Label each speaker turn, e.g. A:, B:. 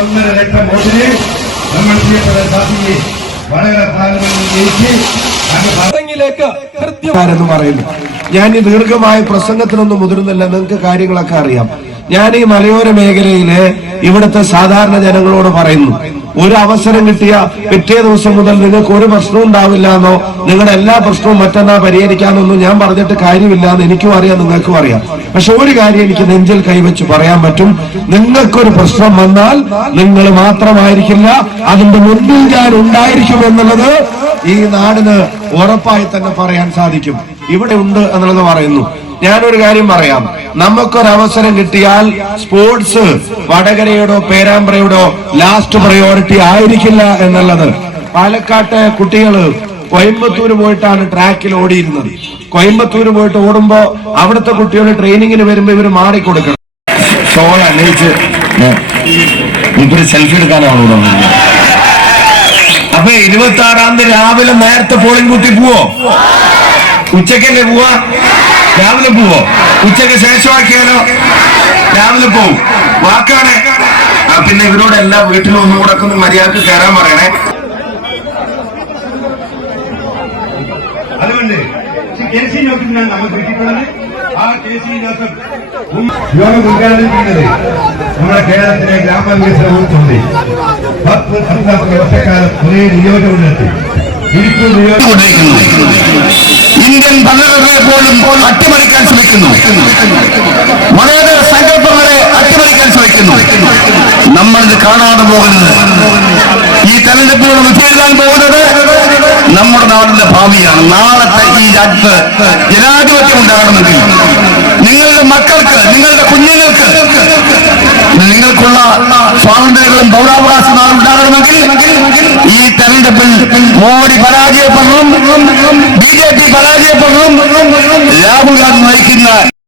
A: ഒന്നര ലക്ഷം വോട്ടിന് നമ്മൾ പ്രിയപ്പെട്ട സാധിയെ വളരെ കാലങ്ങളിൽ ജയിച്ച്
B: കൃത്യമാരെന്ന് പറയുന്നു. ഞാൻ ഈ ദീർഘമായ പ്രസംഗത്തിനൊന്നും മുതിരുന്നില്ല നിങ്ങൾക്ക് കാര്യങ്ങളൊക്കെ അറിയാം. ഞാൻ ഈ മലയോര മേഖലയിലെ ഇവിടുത്തെ സാധാരണ ജനങ്ങളോട് പറയുന്നു. ഒരു അവസരം കിട്ടിയ പിറ്റേ ദിവസം മുതൽ നിങ്ങൾക്ക് ഒരു പ്രശ്നവും ഉണ്ടാവില്ല എന്നോ നിങ്ങളുടെ എല്ലാ പ്രശ്നവും മറ്റെന്നാ പരിഹരിക്കാമെന്നൊന്നും ഞാൻ പറഞ്ഞിട്ട് കാര്യമില്ല എന്ന് എനിക്കും അറിയാം നിങ്ങൾക്കും അറിയാം. പക്ഷെ ഒരു കാര്യം എനിക്ക് നെഞ്ചിൽ കൈവച്ച് പറയാൻ പറ്റും. നിങ്ങൾക്കൊരു പ്രശ്നം വന്നാൽ നിങ്ങൾ മാത്രമായിരിക്കില്ല അതിന്റെ മുൻപിൽ ഞാൻ ഉണ്ടായിരിക്കും എന്നുള്ളത് ഈ നാടിന് ഉറപ്പായി തന്നെ പറയാൻ സാധിക്കും. ഇവിടെ ഉണ്ട് എന്നുള്ളത് പറയുന്നു. ഞാനൊരു കാര്യം പറയാം. നമുക്കൊരവസരം കിട്ടിയാൽ സ്പോർട്സ് വടകരയുടോ പേരാമ്പ്രയുടോ ലാസ്റ്റ് പ്രയോറിറ്റി ആയിരിക്കില്ല എന്നുള്ളത്. പാലക്കാട്ടെ കുട്ടികൾ കോയമ്പത്തൂര് പോയിട്ടാണ് ട്രാക്കിൽ ഓടിയിരുന്നത്. കോയമ്പത്തൂര് പോയിട്ട് ഓടുമ്പോ അവിടുത്തെ കുട്ടികൾ ട്രെയിനിങ്ങിന് വരുമ്പോ ഇവർ മാറിക്കൊടുക്കണം. Shawl selfie എടുക്കാനാണോ. അപ്പൊ ഇരുപത്തി ആറാം തീയതി രാവിലെ നേരത്തെ പോളിംഗ് കുത്തി പോവോ? ഉച്ചക്കല്ലേ പോവാ? രാവിലെ പോവോ? ഉച്ചയ്ക്ക് ശേഷമാക്കിയാലോ രാവിലെ പോവും. വാക്കാണ്. പിന്നെ ഇവരോട് എല്ലാ വീട്ടിലും ഒന്നും കൂടെ ഒന്ന് മര്യാദയ്ക്ക് കയറാൻ പറയണേ.
A: അതുകൊണ്ട് ചെയ്യുന്നത് നമ്മുടെ കേരളത്തിലെ ഗ്രാമവികസന പത്ത് പന്ത്രണ്ട് വർഷക്കാലം ഒരേ നിയോജകമണ്ഡലത്തിൽ ഇരിക്കൂർ നിയോജക
C: കൊണ്ടിരിക്കുന്നു ഇന്ത്യൻ ഭരണഘടനയെ പോലും അട്ടിമറിക്കാൻ ശ്രമിക്കുന്നു. മതേതര സങ്കല്പങ്ങളെ അട്ടിമറിക്കാൻ ശ്രമിക്കുന്നു. നമ്മൾ ഇത് കാണാതെ പോകുന്നത് ഈ തെരഞ്ഞെടുപ്പിലൂടെ വിധിയെഴുതാൻ പോകുന്നത് നമ്മുടെ നാടിന്റെ ഭാവിയാണ്. നാളത്തെ ഈ രാജ്യത്ത് ജനാധിപത്യം ഉണ്ടാകണമെങ്കിൽ നിങ്ങളുടെ മക്കൾക്ക് നിങ്ങളുടെ കുഞ്ഞുങ്ങൾക്ക് നിങ്ങൾക്കുള്ള സ്വാതന്ത്ര്യങ്ങളും പൗരാവകാശങ്ങളും ഉണ്ടാകണമെങ്കിൽ ഈ തെരഞ്ഞെടുപ്പിൽ മോഡി പരാജയപ്പെടണം ബി ജെ പി പരാജയപ്പെടണം രാഹുൽ ഗാന്ധി നയിക്കുന്ന